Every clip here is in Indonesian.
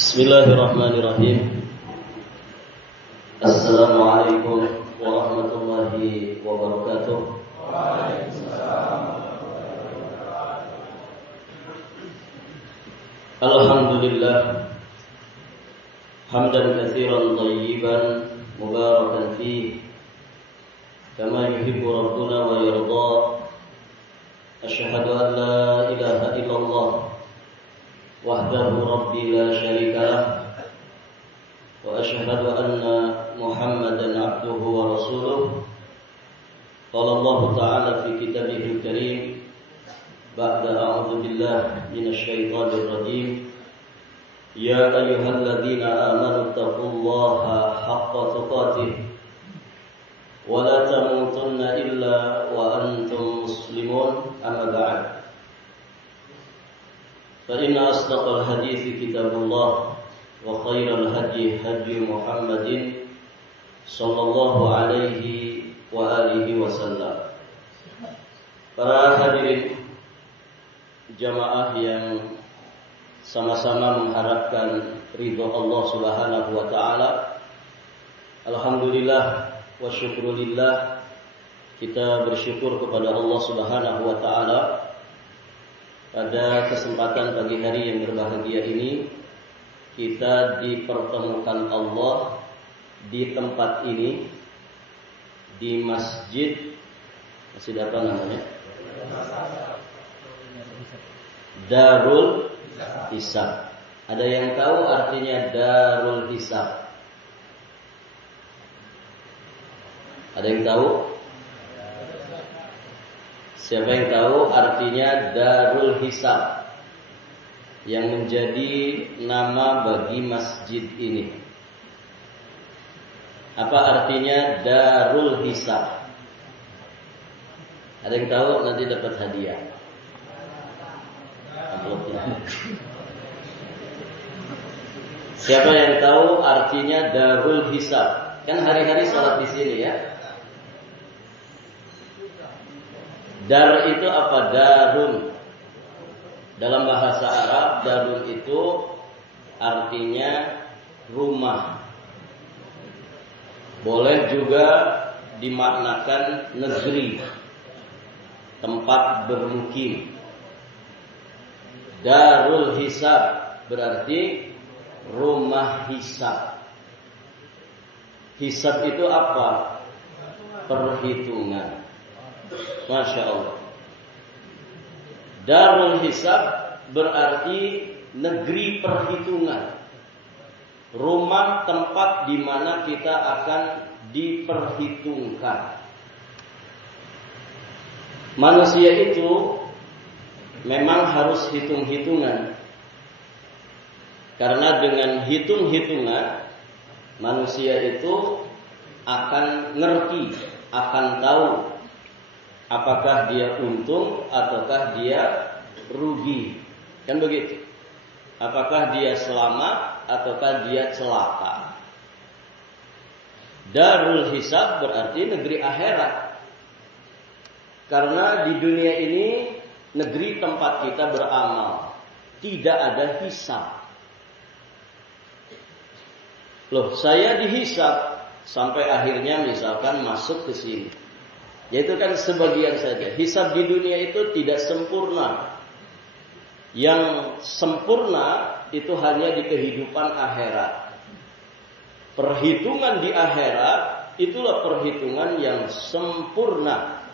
Bismillahirrahmanirrahim. Assalamualaikum warahmatullahi wabarakatuh. Alhamdulillah hamdan katsiran thayyiban mubarakan fihi kama yuhibbu rabbuna wa yarda. Asyhadu an la ilaha illallah wahdahu rabbi la syarika lah wa asyhadu anna Muhammadan abduhu wa rasuluh. Qala Allah ta'ala fi kitabihil karim ba'da a'udzu billahi minasy syaithanir rajim. Ya ayyuhalladzina amanu taqullaha haqqa tuqatih wa la tamutunna illa wa antum muslimun. Amma ba'd. فإن أصدق الحديث كتاب الله وخير الهدي هدي محمد صلى الله عليه وآله وسلم. Para hadirin jamaah yang sama-sama mengharapkan ridho Allah Subhanahu wa taala. Alhamdulillah wa syukrulillah, kita bersyukur kepada Allah Subhanahu wa taala. Pada kesempatan pagi hari yang berbahagia ini, kita dipertemukan Allah di tempat ini, di masjid, masjid apa namanya? Darul Hisab. Ada yang tahu artinya Darul Hisab? Ada yang tahu? Siapa yang tahu artinya Darul Hisab yang menjadi nama bagi masjid ini? Apa artinya Darul Hisab? Ada yang tahu? Nanti dapat hadiah. Siapa yang tahu artinya Darul Hisab? Kan hari-hari sholat di sini ya. Dar itu apa? Darun. Dalam bahasa Arab, darun itu artinya rumah. Boleh juga dimaknakan negeri, tempat bermukim. Darul Hisab berarti rumah hisab. Hisab itu apa? Perhitungan. Masya Allah. Darul Hisab berarti negeri perhitungan, rumah tempat di mana kita akan diperhitungkan. Manusia itu memang harus hitung-hitungan, karena dengan hitung-hitungan manusia itu akan ngerti, akan tahu apakah dia untung ataukah dia rugi. Kan begitu. Apakah dia selamat ataukah dia celaka. Darul Hisab berarti negeri akhirat. Karena di dunia ini negeri tempat kita beramal, tidak ada hisab. Loh, saya dihisab sampai akhirnya misalkan masuk ke sini. Yaitu kan sebagian saja. Hisab di dunia itu tidak sempurna. Yang sempurna itu hanya di kehidupan akhirat. Perhitungan di akhirat itulah perhitungan yang sempurna.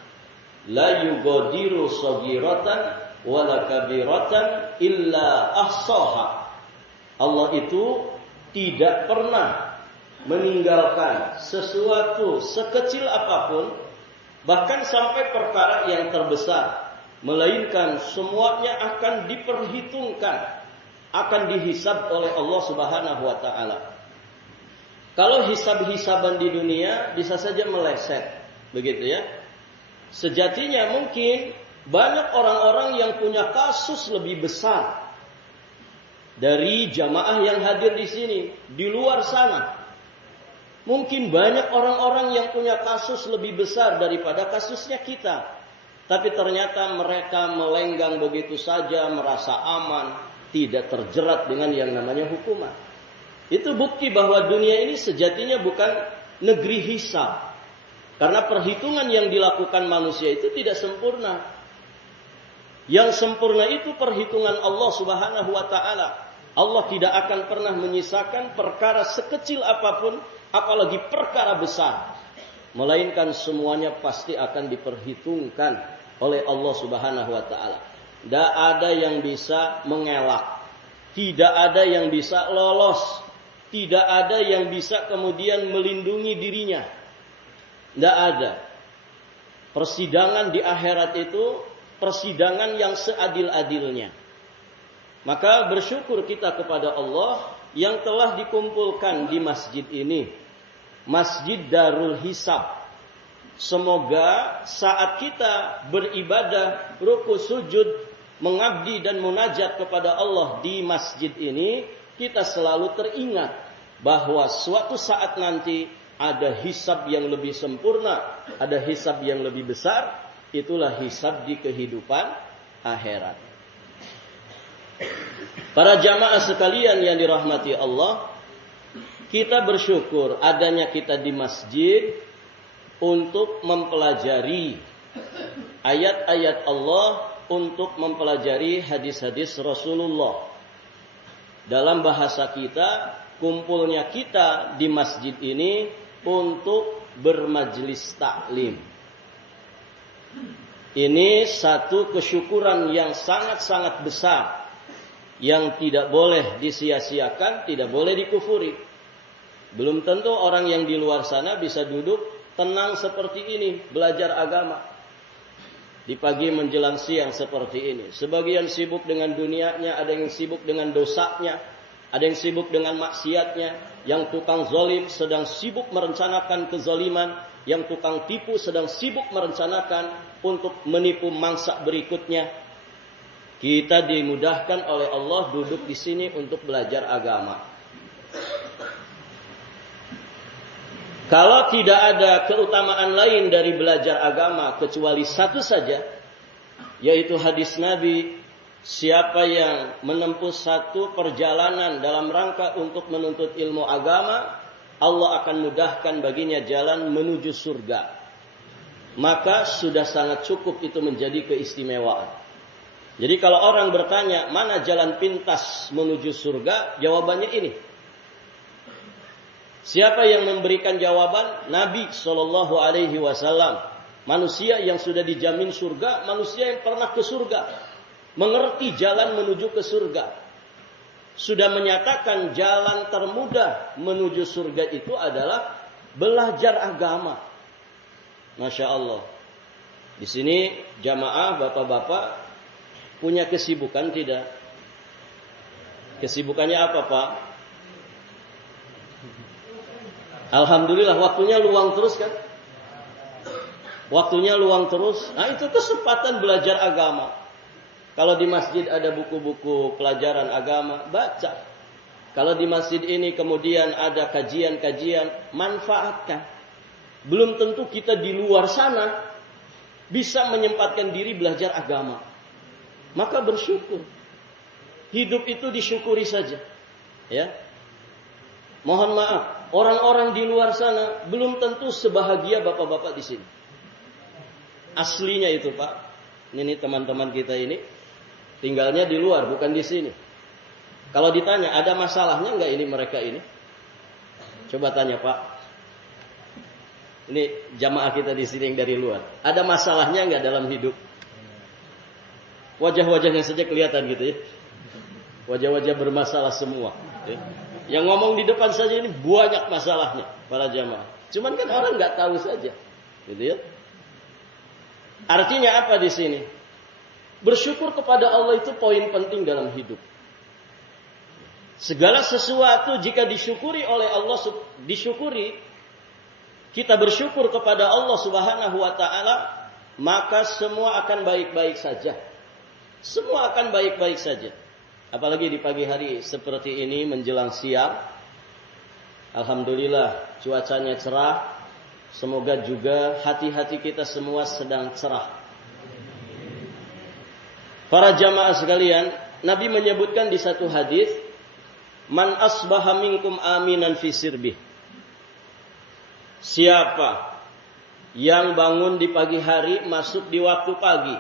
La yugadiru saghiratan wala kabiratan illa ahsaha. Allah itu tidak pernah meninggalkan sesuatu sekecil apapun, bahkan sampai perkara yang terbesar, melainkan semuanya akan diperhitungkan, akan dihisab oleh Allah Subhanahu wa taala. Kalau hisab-hisaban di dunia bisa saja meleset, begitu ya. Sejatinya mungkin banyak orang-orang yang punya kasus lebih besar dari jamaah yang hadir di sini, di luar sana. Mungkin banyak orang-orang yang punya kasus lebih besar daripada kasusnya kita. Tapi ternyata mereka melenggang begitu saja, merasa aman, tidak terjerat dengan yang namanya hukuman. Itu bukti bahwa dunia ini sejatinya bukan negeri hisab. Karena perhitungan yang dilakukan manusia itu tidak sempurna. Yang sempurna itu perhitungan Allah Subhanahu wa taala. Allah tidak akan pernah menyisakan perkara sekecil apapun, apalagi perkara besar. Melainkan semuanya pasti akan diperhitungkan oleh Allah Subhanahu wa taala. Tidak ada yang bisa mengelak. Tidak ada yang bisa lolos. Tidak ada yang bisa kemudian melindungi dirinya. Tidak ada. Persidangan di akhirat itu persidangan yang seadil-adilnya. Maka bersyukur kita kepada Allah yang telah dikumpulkan di masjid ini. Masjid Darul Hisab. Semoga saat kita beribadah, ruku sujud, mengabdi dan munajat kepada Allah di masjid ini, kita selalu teringat bahwa suatu saat nanti ada hisab yang lebih sempurna, ada hisab yang lebih besar, itulah hisab di kehidupan akhirat. Para jamaah sekalian yang dirahmati Allah, kita bersyukur adanya kita di masjid untuk mempelajari ayat-ayat Allah, untuk mempelajari hadis-hadis Rasulullah. Dalam bahasa kita, kumpulnya kita di masjid ini untuk bermajlis taklim. Ini satu kesyukuran yang sangat-sangat besar, yang tidak boleh disia-siakan, tidak boleh dikufuri. Belum tentu orang yang di luar sana bisa duduk tenang seperti ini, belajar agama. Di pagi menjelang siang seperti ini. Sebagian sibuk dengan dunianya, ada yang sibuk dengan dosanya, ada yang sibuk dengan maksiatnya. Yang tukang zalim sedang sibuk merencanakan kezaliman, yang tukang tipu sedang sibuk merencanakan untuk menipu mangsa berikutnya. Kita dimudahkan oleh Allah duduk di sini untuk belajar agama. Kalau tidak ada keutamaan lain dari belajar agama kecuali satu saja, yaitu hadis Nabi, siapa yang menempuh satu perjalanan dalam rangka untuk menuntut ilmu agama, Allah akan mudahkan baginya jalan menuju surga. Maka sudah sangat cukup itu menjadi keistimewaan. Jadi kalau orang bertanya, mana jalan pintas menuju surga? Jawabannya ini. Siapa yang memberikan jawaban? Nabi SAW. Manusia yang sudah dijamin surga, manusia yang pernah ke surga. Mengerti jalan menuju ke surga. Sudah menyatakan jalan termudah menuju surga itu adalah belajar agama. Masya Allah. Di sini jamaah, bapak-bapak, punya kesibukan tidak? Kesibukannya apa, Pak? Alhamdulillah waktunya luang terus kan? Waktunya luang terus. Nah, itu kesempatan belajar agama. Kalau di masjid ada buku-buku pelajaran agama, baca. Kalau di masjid ini kemudian ada kajian-kajian, manfaatkan. Belum tentu kita di luar sana bisa menyempatkan diri belajar agama. Maka bersyukur. Hidup itu disyukuri saja. Ya. Mohon maaf, orang-orang di luar sana belum tentu sebahagia bapak-bapak di sini. Aslinya itu, Pak. Ini teman-teman kita ini tinggalnya di luar, bukan di sini. Kalau ditanya, ada masalahnya enggak ini mereka ini? Coba tanya, Pak. Ini jamaah kita di sini yang dari luar. Ada masalahnya enggak dalam hidup? Wajah-wajahnya saja kelihatan gitu ya. Wajah-wajah bermasalah semua. Ya. Yang ngomong di depan saja ini banyak masalahnya para jamaah. Cuman kan orang nggak tahu saja, gitu ya. Artinya apa di sini? Bersyukur kepada Allah itu poin penting dalam hidup. Segala sesuatu jika disyukuri oleh Allah, disyukuri, kita bersyukur kepada Allah Subhanahu wa taala, maka semua akan baik-baik saja. Semua akan baik-baik saja. Apalagi di pagi hari seperti ini menjelang siang. Alhamdulillah cuacanya cerah. Semoga juga hati-hati kita semua sedang cerah. Para jamaah sekalian, Nabi menyebutkan di satu hadis, man asbaha minkum aminan fi sirbih. Siapa yang bangun di pagi hari, masuk di waktu pagi,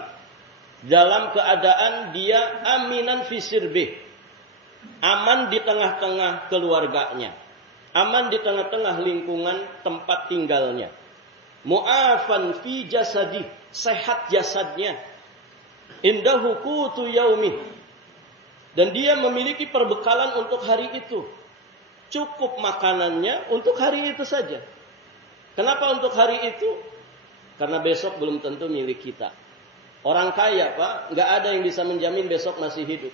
dalam keadaan dia aminan fi sirbih, aman di tengah-tengah keluarganya, aman di tengah-tengah lingkungan tempat tinggalnya, mu'afan fi jasadi, sehat jasadnya, indahu qutu yaumi, dan dia memiliki perbekalan untuk hari itu, cukup makanannya untuk hari itu saja. Kenapa untuk hari itu? Karena besok belum tentu milik kita. Orang kaya, Pak, nggak ada yang bisa menjamin besok masih hidup.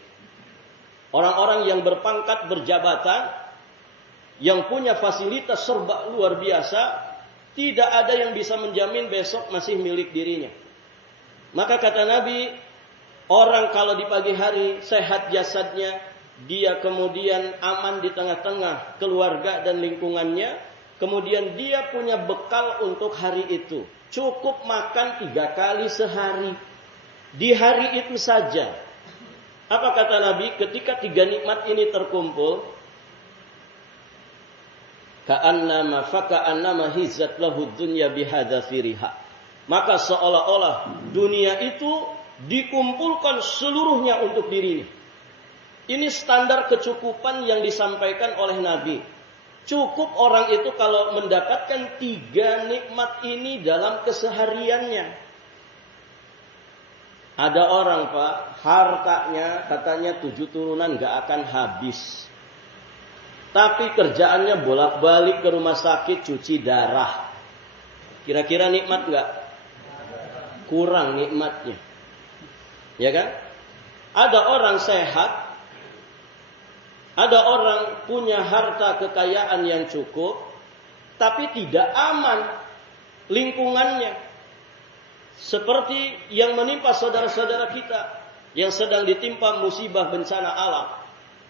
Orang-orang yang berpangkat, berjabatan, yang punya fasilitas serba luar biasa, tidak ada yang bisa menjamin besok masih milik dirinya. Maka kata Nabi, orang kalau di pagi hari sehat jasadnya, dia kemudian aman di tengah-tengah keluarga dan lingkungannya, kemudian dia punya bekal untuk hari itu. Cukup makan 3 kali sehari. Di hari itu saja. Apa kata Nabi? Ketika 3 nikmat ini terkumpul, faka'annama hizat lahu dunya bihadza firiha. Maka seolah-olah dunia itu dikumpulkan seluruhnya untuk dirinya. Ini standar kecukupan yang disampaikan oleh Nabi. Cukup orang itu kalau mendapatkan 3 nikmat ini dalam kesehariannya. Ada orang, Pak, hartanya katanya 7 turunan gak akan habis. Tapi kerjaannya bolak-balik ke rumah sakit cuci darah. Kira-kira nikmat gak? Kurang nikmatnya. Ya kan? Ada orang sehat, ada orang punya harta kekayaan yang cukup, tapi tidak aman lingkungannya. Seperti yang menimpa saudara-saudara kita yang sedang ditimpa musibah bencana alam.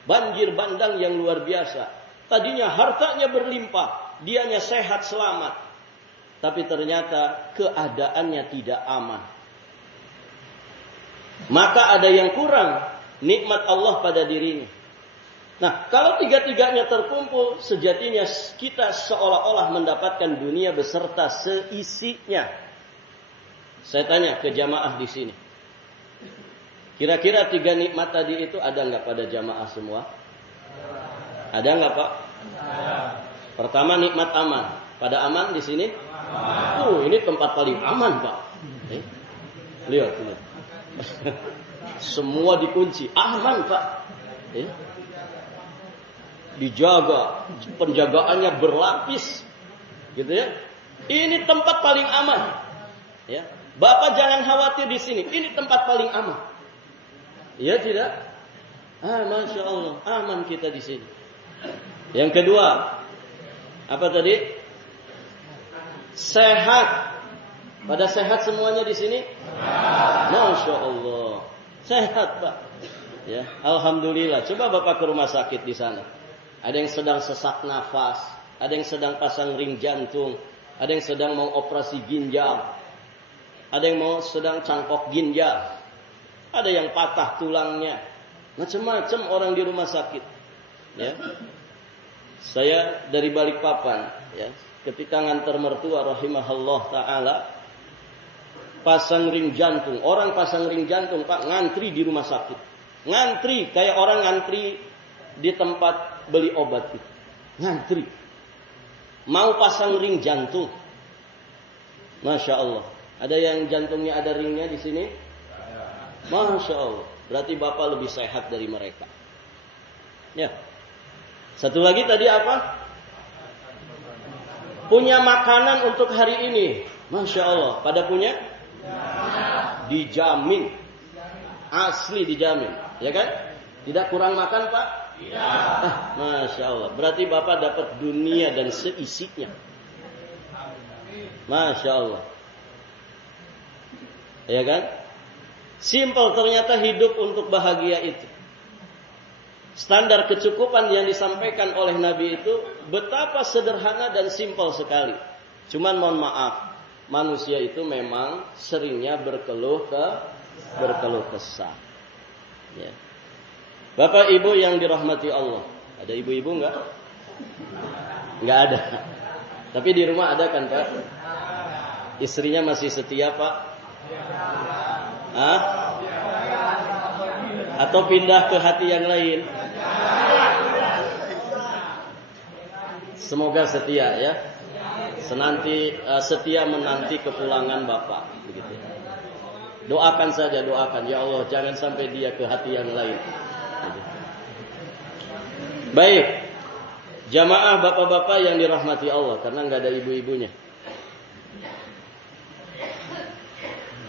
Banjir bandang yang luar biasa. Tadinya hartanya berlimpah, dianya sehat selamat. Tapi ternyata keadaannya tidak aman. Maka ada yang kurang nikmat Allah pada dirinya. Nah, kalau 3-tiganya terkumpul, sejatinya kita seolah-olah mendapatkan dunia beserta seisinya. Saya tanya ke jamaah di sini. Kira-kira 3 nikmat tadi itu ada nggak pada jamaah semua? Ada nggak, Pak? Pertama, nikmat aman. Pada aman di sini? Ini tempat paling aman, Pak. Lihat. Semua dikunci. Aman, Pak. Dijaga, penjagaannya berlapis, gitu ya. Ini tempat paling aman, ya. Bapak jangan khawatir di sini. Ini tempat paling aman. Iya tidak? Masya Allah, aman kita di sini. Yang kedua, apa tadi? Sehat. Pada sehat semuanya di sini? Masya Allah, sehat, Pak. Ya, alhamdulillah. Coba Bapak ke rumah sakit di sana. Ada yang sedang sesak nafas, ada yang sedang pasang ring jantung, ada yang sedang mau operasi ginjal, ada yang mau sedang cangkok ginjal, ada yang patah tulangnya, macam-macam orang di rumah sakit. Ya, saya dari Balikpapan, ya, ketika nganter mertua rahimahullah taala, pasang ring jantung, orang pasang ring jantung, Pak, ngantri di rumah sakit, ngantri kayak orang ngantri di tempat beli obat itu. Ngantri. Mau pasang ring jantung. Masya Allah. Ada yang jantungnya ada ringnya di sini? Masya Allah. Berarti Bapak lebih sehat dari mereka. Ya. Satu lagi tadi apa? Punya makanan untuk hari ini. Masya Allah. Pada punya? Dijamin. Asli dijamin. Ya kan? Tidak kurang makan, Pak? Masya Allah. Berarti Bapak dapat dunia dan seisinya. Masya Allah. Ya kan? Simpel ternyata hidup untuk bahagia itu. Standar kecukupan yang disampaikan oleh Nabi itu betapa sederhana dan simpel sekali. Cuman mohon maaf, manusia itu memang seringnya berkeluh kesah. Ya. Bapak Ibu yang dirahmati Allah. Ada ibu-ibu enggak? Enggak ada. Tapi di rumah ada kan Pak? Istrinya masih setia Pak? Hah? Atau pindah ke hati yang lain? Semoga setia ya. Setia menanti kepulangan Bapak. Begitu. Doakan saja, doakan. Ya Allah, jangan sampai dia ke hati yang lain. Baik. Jamaah bapak-bapak yang dirahmati Allah. Karena nggak ada ibu-ibunya.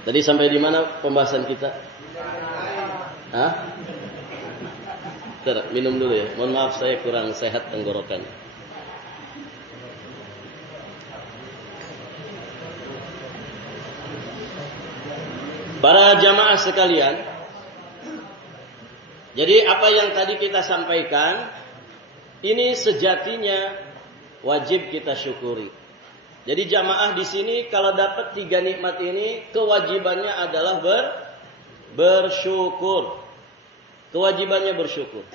Tadi sampai di mana pembahasan kita? Hah? Bentar, minum dulu ya. Mohon maaf saya kurang sehat tenggorokan. Para jamaah sekalian, jadi apa yang tadi kita sampaikan, ini sejatinya wajib kita syukuri. Jadi jamaah di sini kalau dapat 3 nikmat ini, kewajibannya adalah bersyukur. Kewajibannya bersyukur.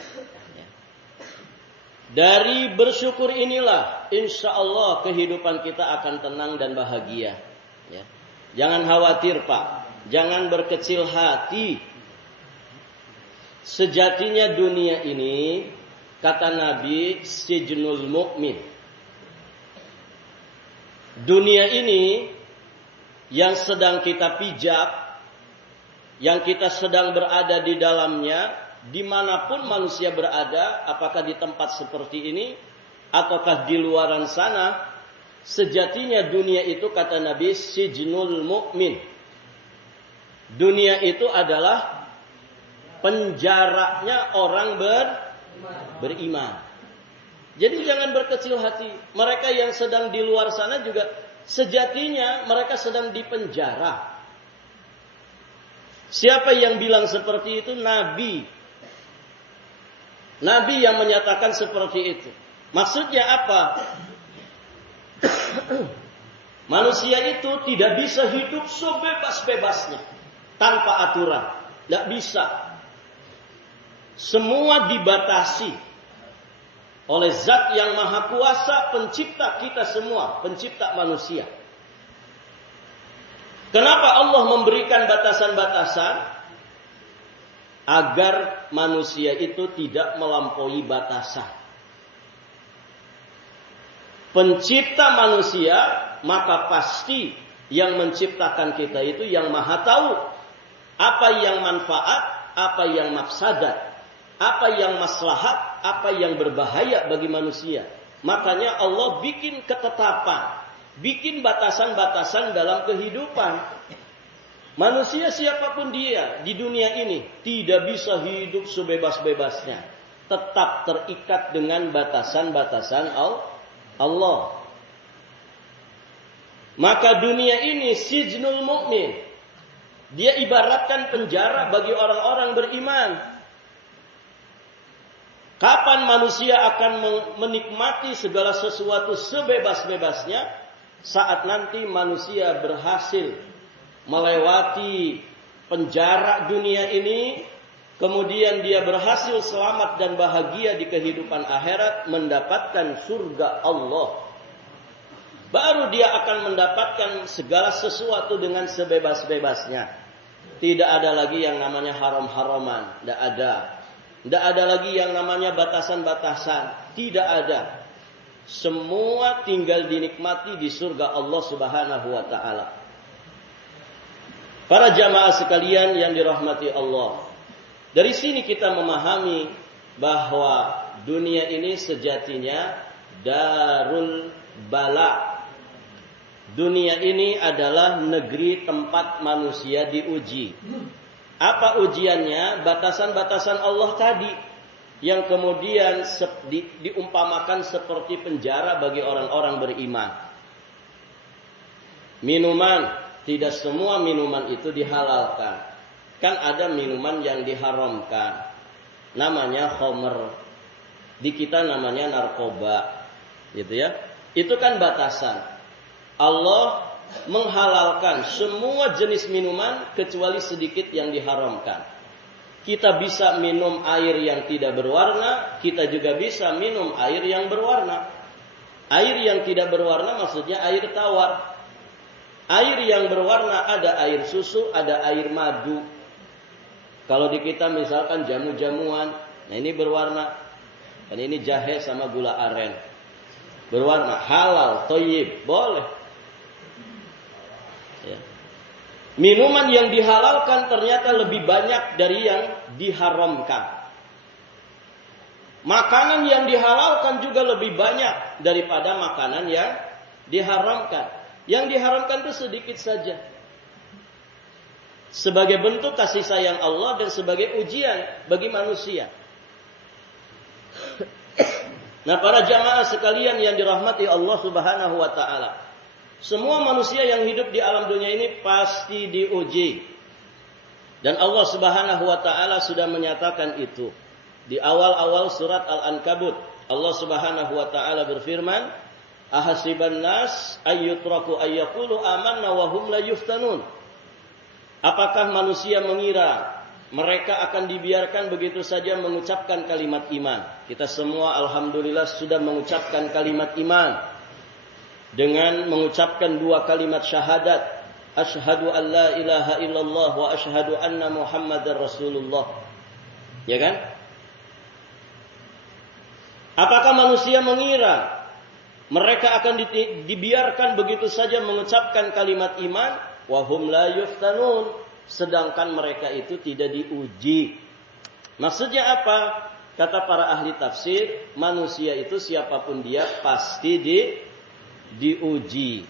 Dari bersyukur inilah, insya Allah kehidupan kita akan tenang dan bahagia. Ya. Jangan khawatir Pak. Jangan berkecil hati. Sejatinya dunia ini, kata Nabi, sijnul mu'min. Dunia ini yang sedang kita pijak, yang kita sedang berada di dalamnya, dimanapun manusia berada, apakah di tempat seperti ini, ataukah di luaran sana, sejatinya dunia itu kata Nabi, sijnul mu'min. Dunia itu adalah penjaranya orang beriman. Jadi jangan berkecil hati. Mereka yang sedang di luar sana juga sejatinya mereka sedang dipenjara. Siapa yang bilang seperti itu? Nabi. Nabi yang menyatakan seperti itu. Maksudnya apa? Manusia itu tidak bisa hidup sebebas-bebasnya. Tanpa aturan. Tidak bisa. Semua dibatasi oleh zat yang maha kuasa, pencipta kita semua. Pencipta manusia. Kenapa Allah memberikan batasan-batasan? Agar manusia itu tidak melampaui batasan. Pencipta manusia, maka pasti yang menciptakan kita itu yang maha tahu. Apa yang manfaat, apa yang mafsadat, apa yang maslahat, apa yang berbahaya bagi manusia. Makanya Allah bikin ketetapan, bikin batasan-batasan dalam kehidupan. Manusia siapapun dia di dunia ini tidak bisa hidup sebebas-bebasnya. Tetap terikat dengan batasan-batasan Allah. Maka dunia ini sijnul mu'min. Dia ibaratkan penjara bagi orang-orang beriman. Kapan manusia akan menikmati segala sesuatu sebebas-bebasnya? Saat nanti manusia berhasil melewati penjara dunia ini, kemudian dia berhasil selamat dan bahagia di kehidupan akhirat, mendapatkan surga Allah. Baru dia akan mendapatkan segala sesuatu dengan sebebas-bebasnya. Tidak ada lagi yang namanya haram-haraman. Tidak ada. Tidak ada lagi yang namanya batasan-batasan. Tidak ada. Semua tinggal dinikmati di surga Allah Subhanahu wa ta'ala. Para jamaah sekalian yang dirahmati Allah. Dari sini kita memahami bahwa dunia ini sejatinya darul bala. Dunia ini adalah negeri tempat manusia diuji. Apa ujiannya? Batasan-batasan Allah tadi. Yang kemudian diumpamakan seperti penjara bagi orang-orang beriman. Minuman. Tidak semua minuman itu dihalalkan. Kan ada minuman yang diharamkan. Namanya khamr. Di kita namanya narkoba. Gitu ya. Itu kan batasan. Allah menghalalkan semua jenis minuman kecuali sedikit yang diharamkan. Kita bisa minum air yang tidak berwarna, kita juga bisa minum air yang berwarna. Air yang tidak berwarna maksudnya air tawar. Air yang berwarna ada air susu, ada air madu. Kalau di kita misalkan jamu-jamuan, nah ini berwarna. Dan ini jahe sama gula aren. Berwarna, halal, thayyib, boleh. Ya. Minuman yang dihalalkan ternyata lebih banyak dari yang diharamkan. Makanan yang dihalalkan juga lebih banyak daripada makanan yang diharamkan. Yang diharamkan itu sedikit saja. Sebagai bentuk kasih sayang Allah dan sebagai ujian bagi manusia. Nah, para jamaah sekalian yang dirahmati Allah Subhanahu wa taala. Semua manusia yang hidup di alam dunia ini pasti diuji. Dan Allah Subhanahu wa taala sudah menyatakan itu. Di awal-awal surat Al-Ankabut, Allah Subhanahu wa taala berfirman, "Ahasiban nas ayyutraku ayyaqulu amanna wa hum la yuftanun." Apakah manusia mengira mereka akan dibiarkan begitu saja mengucapkan kalimat iman? Kita semua alhamdulillah sudah mengucapkan kalimat iman. Dengan mengucapkan dua kalimat syahadat, asyhadu an la ilaha illallah wa asyhadu anna muhammadar rasulullah. Ya kan? Apakah manusia mengira mereka akan dibiarkan begitu saja mengucapkan kalimat iman? Wa hum la yuftanun, sedangkan mereka itu tidak diuji. Maksudnya apa? Kata para ahli tafsir, manusia itu siapapun dia pasti diuji.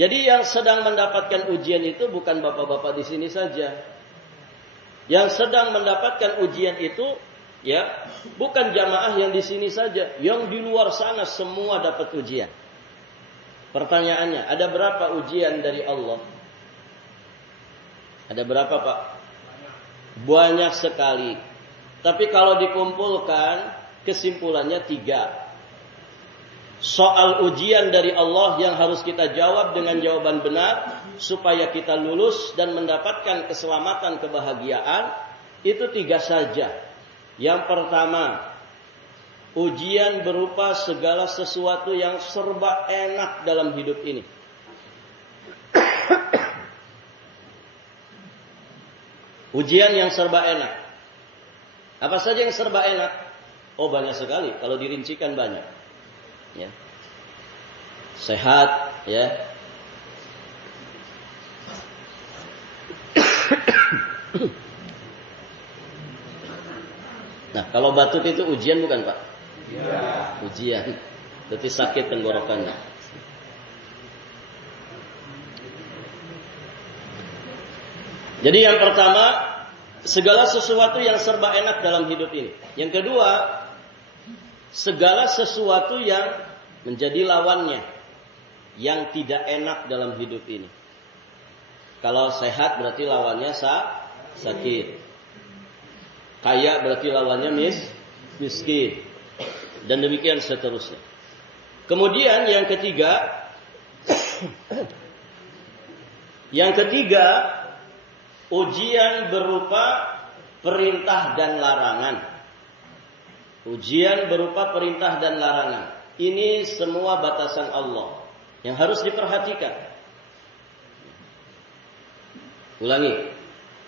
Jadi yang sedang mendapatkan ujian itu bukan bapak-bapak di sini saja. Yang sedang mendapatkan ujian itu ya, bukan jamaah yang di sini saja, yang di luar sana semua dapat ujian. Pertanyaannya, ada berapa ujian dari Allah? Ada berapa, Pak? Banyak sekali. Tapi kalau dikumpulkan kesimpulannya 3. Soal ujian dari Allah yang harus kita jawab dengan jawaban benar supaya kita lulus dan mendapatkan keselamatan, kebahagiaan, itu 3 saja. Yang pertama, ujian berupa segala sesuatu yang serba enak dalam hidup ini. Ujian yang serba enak. Apa saja yang serba enak? Oh, banyak sekali. Kalau dirincikan banyak. Ya. Sehat, ya. Nah, kalau batuk itu ujian bukan, Pak? Ya. Ujian. Berarti sakit tenggorokannya. Jadi yang pertama, segala sesuatu yang serba enak dalam hidup ini. Yang kedua, segala sesuatu yang menjadi lawannya, yang tidak enak dalam hidup ini. Kalau sehat berarti lawannya sakit. Kaya berarti lawannya miskin. Dan demikian seterusnya. Kemudian yang ketiga, ujian berupa perintah dan larangan. Ujian berupa perintah dan larangan. Ini semua batasan Allah yang harus diperhatikan. Ulangi.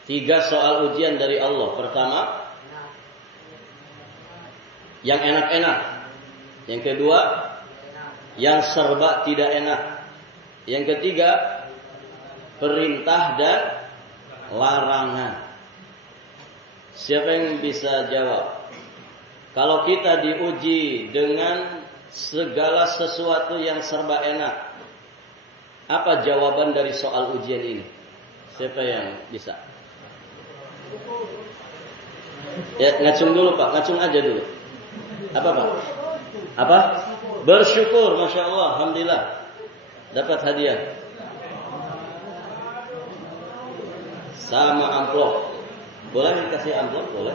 3 soal ujian dari Allah. Pertama, yang enak-enak. Yang kedua, yang serba tidak enak. Yang ketiga, perintah dan larangan. Siapa yang bisa jawab? Kalau kita diuji dengan segala sesuatu yang serba enak, apa jawaban dari soal ujian ini? Siapa yang bisa? Ya, ngacung dulu, Pak. Ngacung aja dulu. Apa, Pak? Apa? Bersyukur, Masya Allah, alhamdulillah. Dapat hadiah. Sama amplop. Boleh dikasih amplop? Boleh.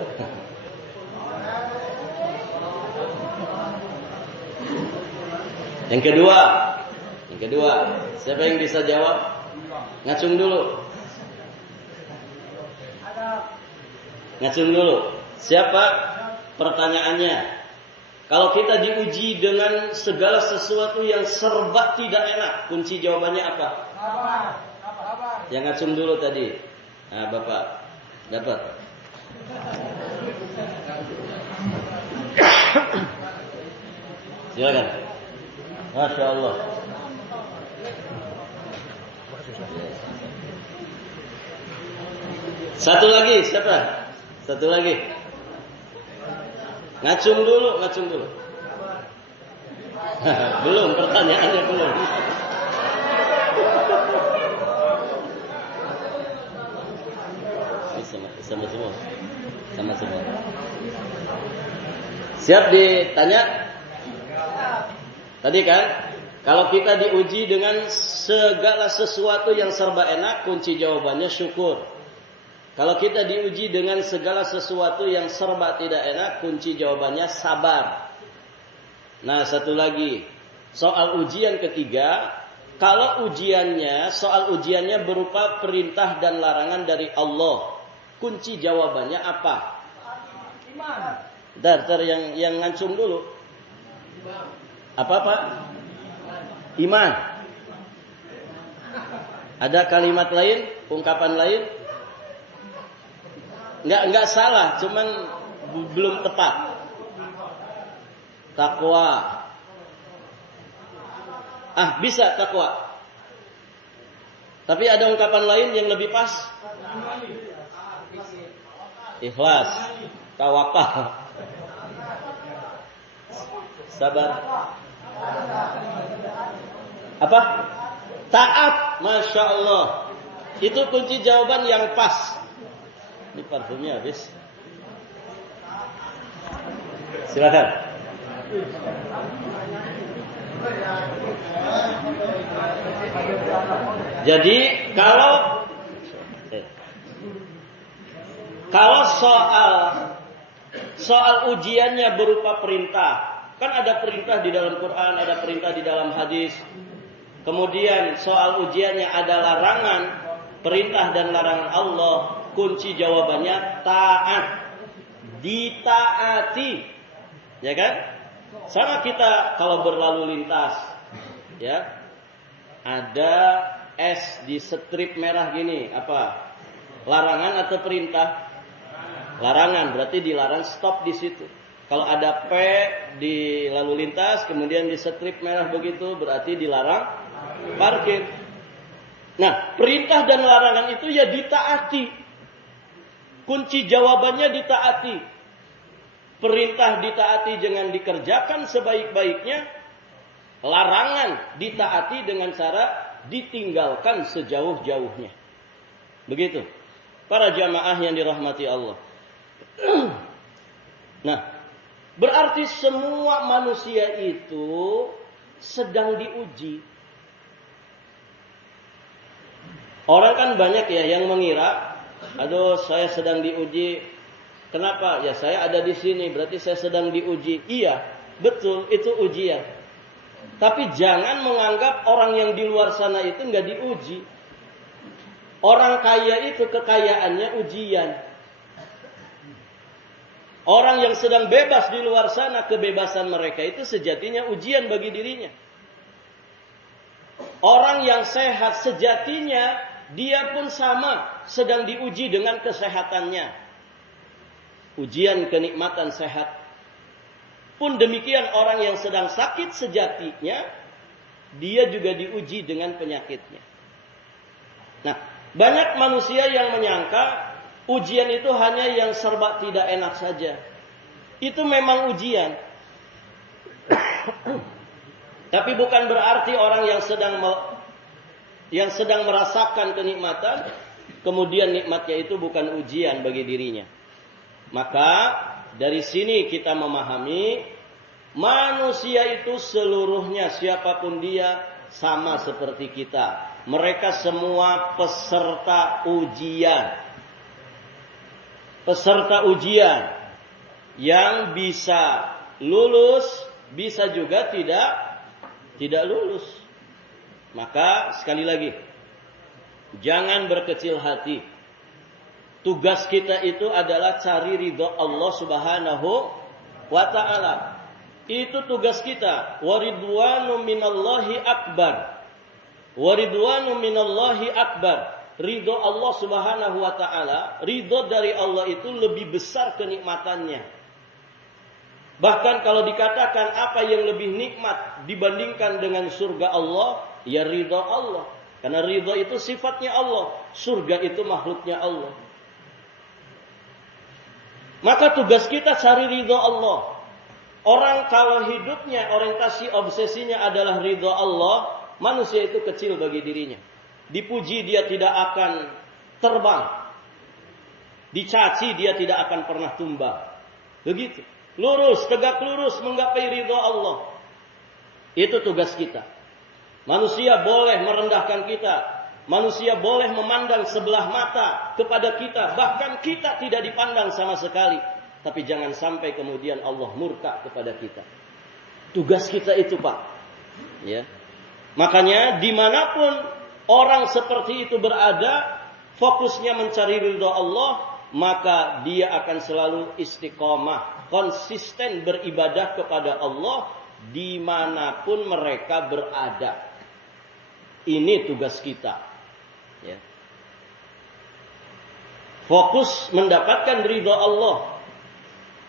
Yang kedua, siapa yang bisa jawab? Ngacung dulu. Ngacung dulu. Siapa pertanyaannya? Kalau kita diuji dengan segala sesuatu yang serba tidak enak, kunci jawabannya apa? Yang ngacung dulu tadi. Nah, Bapak dapat. Silakan. Masya Allah. Satu lagi, siapa? Satu lagi. Ngacung dulu. Belum, pertanyaannya belum. Sama semua. Siap ditanya? Tadi kan, kalau kita diuji dengan segala sesuatu yang serba enak, kunci jawabannya syukur. Kalau kita diuji dengan segala sesuatu yang serba tidak enak, kunci jawabannya sabar. Nah, satu lagi. Soal ujian ketiga, kalau soal ujiannya berupa perintah dan larangan dari Allah, kunci jawabannya apa? Iman. Dar yang ngancung dulu. Apa? Iman. Ada kalimat lain, ungkapan lain? Enggak salah, cuman belum tepat. Takwa. Bisa takwa. Tapi ada ungkapan lain yang lebih pas? Ikhlas. Tawakal. Sabar. Apa? Taat. Masya Allah. Itu kunci jawaban yang pas. Ini parfumnya habis. Silakan. Jadi kalau soal ujiannya berupa perintah, kan ada perintah di dalam Quran, ada perintah di dalam hadis. Kemudian soal ujiannya ada larangan, perintah dan larangan Allah. Kunci jawabannya taat, ditaati, ya kan? Sama kita kalau berlalu lintas, ya, ada S di strip merah gini, apa? Larangan atau perintah? Larangan, berarti dilarang stop di situ. Kalau ada P di lalu lintas, kemudian di strip merah begitu, berarti dilarang parkir. Nah, perintah dan larangan itu ya ditaati. Kunci jawabannya ditaati. Perintah ditaati dengan dikerjakan sebaik-baiknya. Larangan ditaati dengan cara ditinggalkan sejauh-jauhnya. Begitu. Para jamaah yang dirahmati Allah. Nah, berarti semua manusia itu sedang diuji. Orang kan banyak ya yang mengira, aduh, saya sedang diuji. Kenapa? Ya saya ada di sini, berarti saya sedang diuji. Iya, betul, itu ujian. Tapi jangan menganggap orang yang di luar sana itu nggak diuji. Orang kaya itu kekayaannya ujian. Orang yang sedang bebas di luar sana, kebebasan mereka itu sejatinya ujian bagi dirinya. Orang yang sehat sejatinya dia pun sama, sedang diuji dengan kesehatannya. Ujian kenikmatan sehat. Pun demikian orang yang sedang sakit sejatinya, dia juga diuji dengan penyakitnya. Nah, banyak manusia yang menyangka ujian itu hanya yang serba tidak enak saja. Itu memang ujian. Tapi bukan berarti orang yang sedang merasakan kenikmatan, kemudian nikmatnya itu bukan ujian bagi dirinya. Maka dari sini kita memahami manusia itu seluruhnya siapapun dia sama seperti kita. Mereka semua peserta ujian. Peserta ujian yang bisa lulus, bisa juga tidak lulus. Maka sekali lagi, jangan berkecil hati. Tugas kita itu adalah cari ridho Allah Subhanahu wa ta'ala. Itu tugas kita. Waridwanu minallahi akbar. Waridwanu minallahi akbar. Ridho Allah Subhanahu wa ta'ala, ridho dari Allah itu lebih besar kenikmatannya. Bahkan kalau dikatakan apa yang lebih nikmat dibandingkan dengan surga Allah, ya ridho Allah. Karena ridho itu sifatnya Allah. Surga itu makhluknya Allah. Maka tugas kita cari ridho Allah. Orang kalau hidupnya orientasi obsesinya adalah ridho Allah, manusia itu kecil bagi dirinya. Dipuji dia tidak akan terbang. Dicaci dia tidak akan pernah tumbang. Begitu. Lurus, tegak lurus menggapai ridho Allah. Itu tugas kita. Manusia boleh merendahkan kita. Manusia boleh memandang sebelah mata kepada kita. Bahkan kita tidak dipandang sama sekali. Tapi jangan sampai kemudian Allah murka kepada kita. Tugas kita itu, Pak. Ya. Makanya dimanapun orang seperti itu berada, fokusnya mencari ridho Allah, maka dia akan selalu istiqomah, konsisten beribadah kepada Allah dimanapun mereka berada. Ini tugas kita. Ya. Fokus mendapatkan ridho Allah.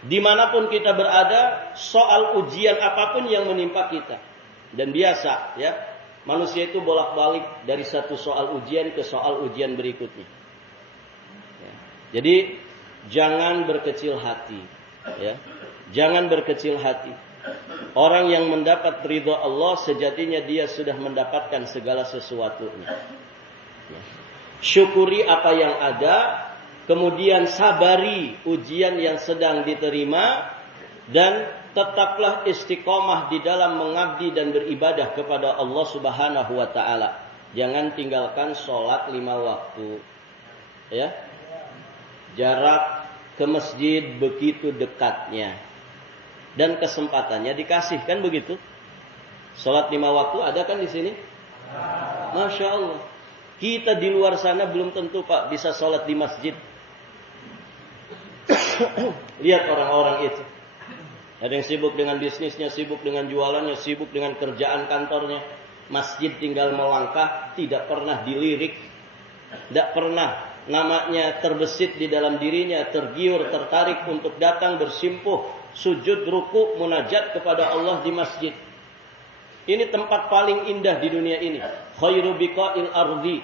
Dimanapun kita berada, soal ujian apapun yang menimpa kita. Dan biasa, ya, manusia itu bolak-balik dari satu soal ujian ke soal ujian berikutnya. Ya. Jadi jangan berkecil hati. Ya. Jangan berkecil hati. Orang yang mendapat ridho Allah sejatinya dia sudah mendapatkan segala sesuatunya. Syukuri apa yang ada, kemudian sabari ujian yang sedang diterima, dan tetaplah istiqomah di dalam mengabdi dan beribadah kepada Allah Subhanahu wa ta'ala. Jangan tinggalkan sholat 5 waktu. Ya. Jarak ke masjid begitu dekatnya. Dan kesempatannya dikasih, kan begitu? Sholat 5 waktu ada kan di sini? Masya Allah. Kita di luar sana belum tentu, Pak, bisa sholat di masjid. Lihat orang-orang itu. Ada yang sibuk dengan bisnisnya, sibuk dengan jualannya, sibuk dengan kerjaan kantornya. Masjid tinggal melangkah, tidak pernah dilirik. Tidak pernah namanya terbesit di dalam dirinya, tergiur, tertarik untuk datang bersimpuh, sujud, ruku, munajat kepada Allah di masjid. Ini tempat paling indah di dunia ini. Khairu biqa'il ardi.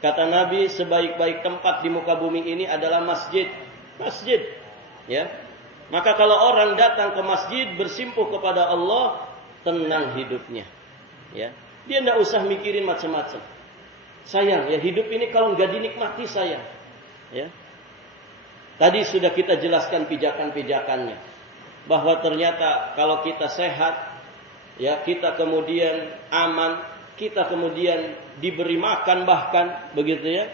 Kata Nabi, sebaik-baik tempat di muka bumi ini adalah masjid. Masjid. Ya. Maka kalau orang datang ke masjid bersimpuh kepada Allah, tenang hidupnya. Ya. Dia tidak usah mikirin macam-macam. Sayang, ya hidup ini kalau nggak dinikmati sayang. Ya. Tadi sudah kita jelaskan pijakan-pijakannya. Bahwa ternyata kalau kita sehat, ya kita kemudian aman, kita kemudian diberi makan bahkan begitu ya.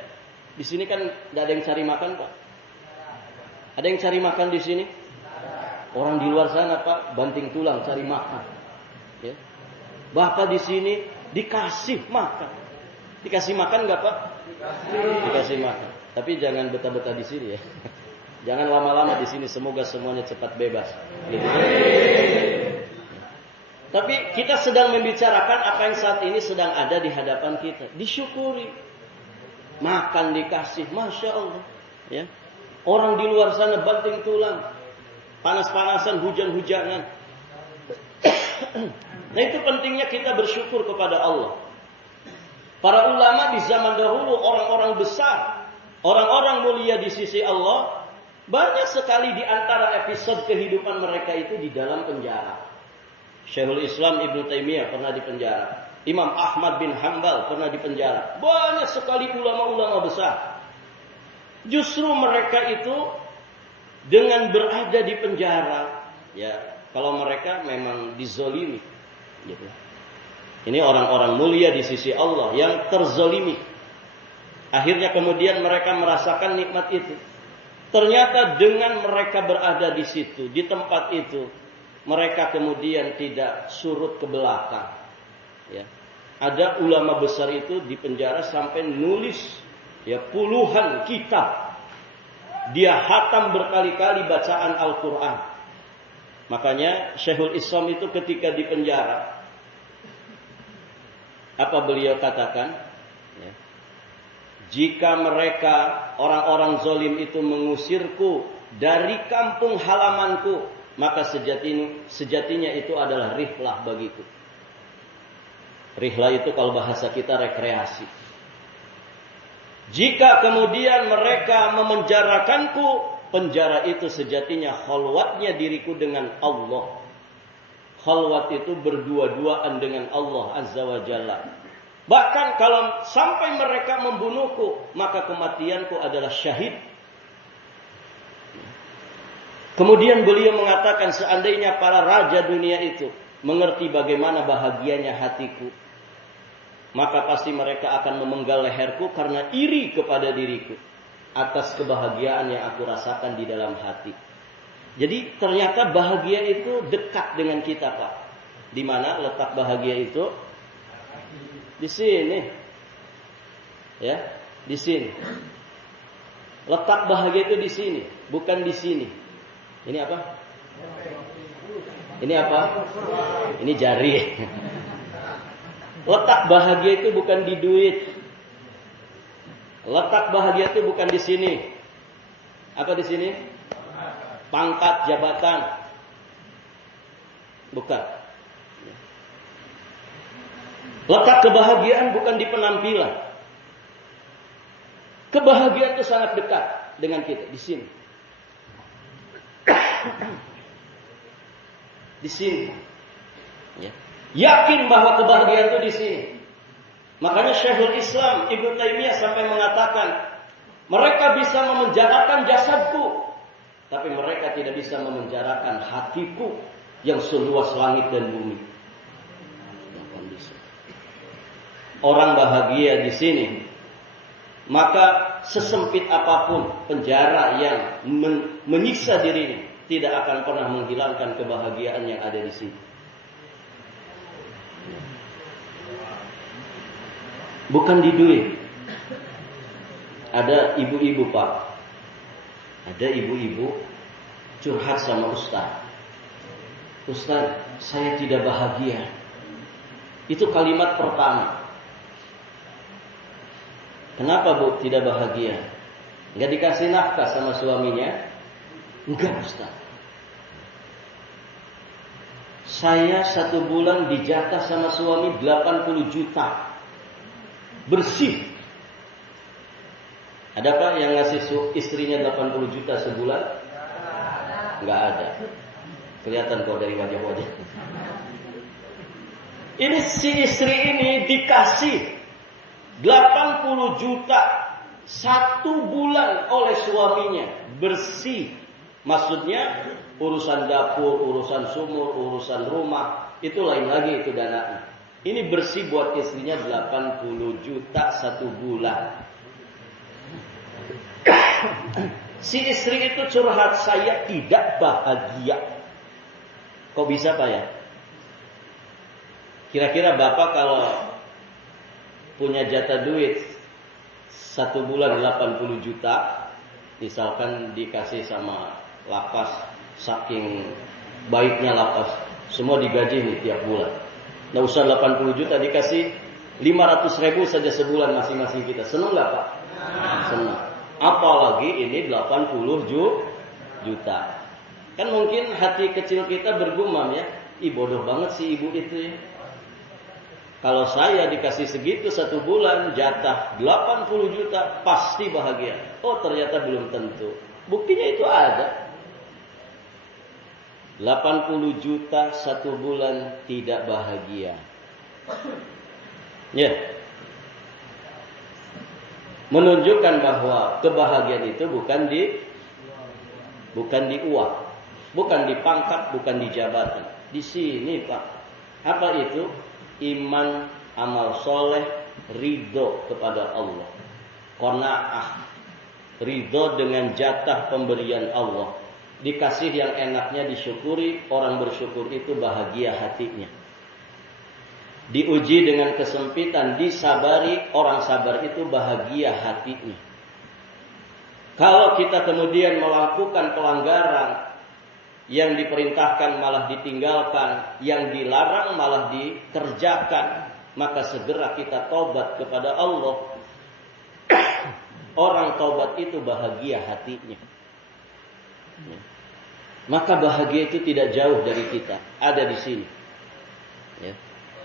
Di sini kan tidak ada yang cari makan, Pak. Ada yang cari makan di sini? Orang di luar sana, Pak, banting tulang cari makan. Ya. Bahkan di sini dikasih makan. Dikasih makan nggak, Pak? Dikasih makan. Tapi jangan betah-betah di sini ya. Jangan lama-lama di sini. Semoga semuanya cepat bebas. Gitu. Tapi kita sedang membicarakan apa yang saat ini sedang ada di hadapan kita. Disyukuri. Makan dikasih. Masya Allah. Ya. Orang di luar sana banting tulang. Panas-panasan, hujan-hujanan. Nah itu pentingnya kita bersyukur kepada Allah. Para ulama di zaman dahulu, orang-orang besar, orang-orang mulia di sisi Allah, banyak sekali di antara episode kehidupan mereka itu di dalam penjara. Syekhul Islam Ibnu Taimiyah pernah di penjara. Imam Ahmad bin Hanbal pernah di penjara. Banyak sekali ulama-ulama besar. Justru mereka itu dengan berada di penjara, ya kalau mereka memang dizolimi, gitu. Ini orang-orang mulia di sisi Allah yang terzolimi. Akhirnya kemudian mereka merasakan nikmat itu. Ternyata dengan mereka berada di situ, di tempat itu, mereka kemudian tidak surut ke belakang. Ya. Ada ulama besar itu di penjara sampai nulis ya puluhan kitab Dia hatam berkali-kali bacaan Al-Quran. Makanya Syekhul Islam itu ketika di penjara, apa beliau katakan? Ya. Jika mereka orang-orang zalim itu mengusirku dari kampung halamanku, maka sejatinya itu adalah rihlah bagiku. Rihlah itu kalau bahasa kita rekreasi. Jika kemudian mereka memenjarakanku, penjara itu sejatinya khalwatnya diriku dengan Allah. Khalwat itu berdua-duaan dengan Allah Azza wa Jalla. Bahkan kalau sampai mereka membunuhku, maka kematianku adalah syahid. Kemudian beliau mengatakan, seandainya para raja dunia itu mengerti bagaimana bahagianya hatiku, maka pasti mereka akan memenggal leherku karena iri kepada diriku atas kebahagiaan yang aku rasakan di dalam hati. Jadi ternyata bahagia itu dekat dengan kita, Pak. Di mana letak bahagia itu? Di sini. Ya, di sini. Letak bahagia itu di sini, bukan di sini. Ini apa? Ini apa? Ini jari. Letak bahagia itu bukan di duit. Letak bahagia itu bukan di sini. Apa di sini? Pangkat, jabatan. Bukan. Letak kebahagiaan bukan di penampilan. Kebahagiaan itu sangat dekat dengan kita. Di sini. Di sini. Ya. Yakin bahwa kebahagiaan itu di sini. Makanya Syekhul Islam Ibnu Taimiyah sampai mengatakan, mereka bisa memenjarakan jasadku, tapi mereka tidak bisa memenjarakan hatiku yang seluas langit dan bumi. Orang bahagia di sini, maka sesempit apapun penjara yang menyiksa dirinya, tidak akan pernah menghilangkan kebahagiaan yang ada di sini. Bukan di duit. Ada ibu-ibu, Pak. Ada ibu-ibu curhat sama Ustaz. Ustaz, saya tidak bahagia. Itu kalimat pertama. Kenapa, Bu, tidak bahagia? Enggak dikasih nafkah sama suaminya? Enggak, Ustaz. Saya 1 bulan dijatah sama suami 80 juta. Bersih. Adakah yang ngasih istrinya 80 juta sebulan? Enggak ada. Kelihatan kok dari wajah-wajah. Ini si istri ini dikasih 80 juta 1 bulan oleh suaminya. Bersih. Maksudnya urusan dapur, urusan sumur, urusan rumah. Itu lain lagi itu dananya. Ini bersih buat istrinya 80 juta 1 bulan. Si istri itu curhat, saya tidak bahagia. Kok bisa, Pak ya? Kira-kira Bapak kalau punya jatah duit 1 bulan 80 juta, misalkan dikasih sama lapas, saking baiknya lapas, semua digaji nih tiap bulan. Nggak usah 80 juta, dikasih 500 ribu saja sebulan masing-masing kita. Senang nggak, Pak? Senang. Apalagi ini 80 juta. Kan mungkin hati kecil kita bergumam ya, ih bodoh banget si ibu itu ya. Kalau saya dikasih segitu 1 bulan, jatah 80 juta, pasti bahagia. Oh, ternyata belum tentu. Buktinya itu ada. 80 juta 1 bulan tidak bahagia. Ya. Menunjukkan bahwa kebahagiaan itu bukan di uang, bukan di pangkat, bukan di jabatan. Di sini, Pak. Apa itu? Iman, amal soleh, ridho kepada Allah. Qanaah. Ridho dengan jatah pemberian Allah. Dikasih yang enaknya disyukuri, orang bersyukur itu bahagia hatinya. Diuji dengan kesempitan, disabari, orang sabar itu bahagia hatinya. Kalau kita kemudian melakukan pelanggaran, yang diperintahkan malah ditinggalkan, yang dilarang malah dikerjakan, maka segera kita taubat kepada Allah. Orang taubat itu bahagia hatinya. Maka bahagia itu tidak jauh dari kita, ada di sini. Ya.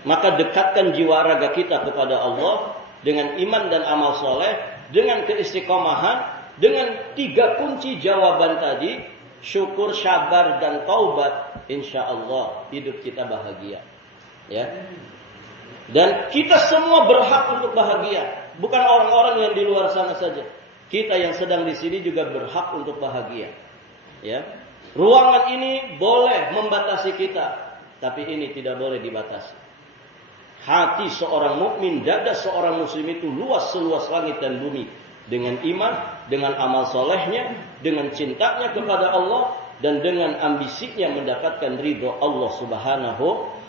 Maka dekatkan jiwa raga kita kepada Allah dengan iman dan amal soleh, dengan keistiqomahan, dengan 3 kunci jawaban tadi, syukur, sabar, dan taubat. Insya Allah hidup kita bahagia. Ya. Dan kita semua berhak untuk bahagia, bukan orang-orang yang di luar sana saja. Kita yang sedang di sini juga berhak untuk bahagia. Ya. Ruangan ini boleh membatasi kita, tapi ini tidak boleh dibatasi. Hati seorang mukmin, dada seorang muslim itu luas seluas langit dan bumi. Dengan iman, dengan amal solehnya, dengan cintanya kepada Allah, dan dengan ambisinya mendapatkan ridho Allah Subhanahu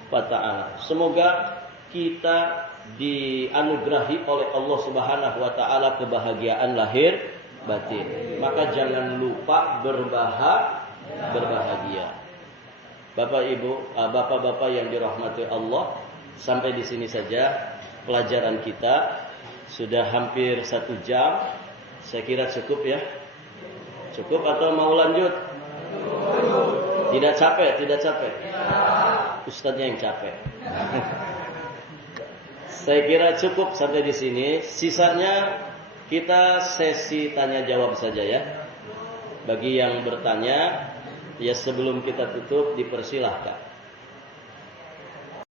wa Ta'ala. Semoga kita dianugerahi oleh Allah Subhanahu wa Ta'ala kebahagiaan lahir batin. Maka jangan lupa berbahagia. Bapak Ibu, bapak-bapak yang dirahmati Allah, sampai di sini saja pelajaran kita. Sudah hampir 1 jam. Saya kira cukup ya. Cukup atau mau lanjut? Tidak capek? Ustadznya yang capek. Saya kira cukup sampai di sini. Sisanya kita sesi tanya jawab saja ya. Bagi yang bertanya, ya sebelum kita tutup dipersilahkan.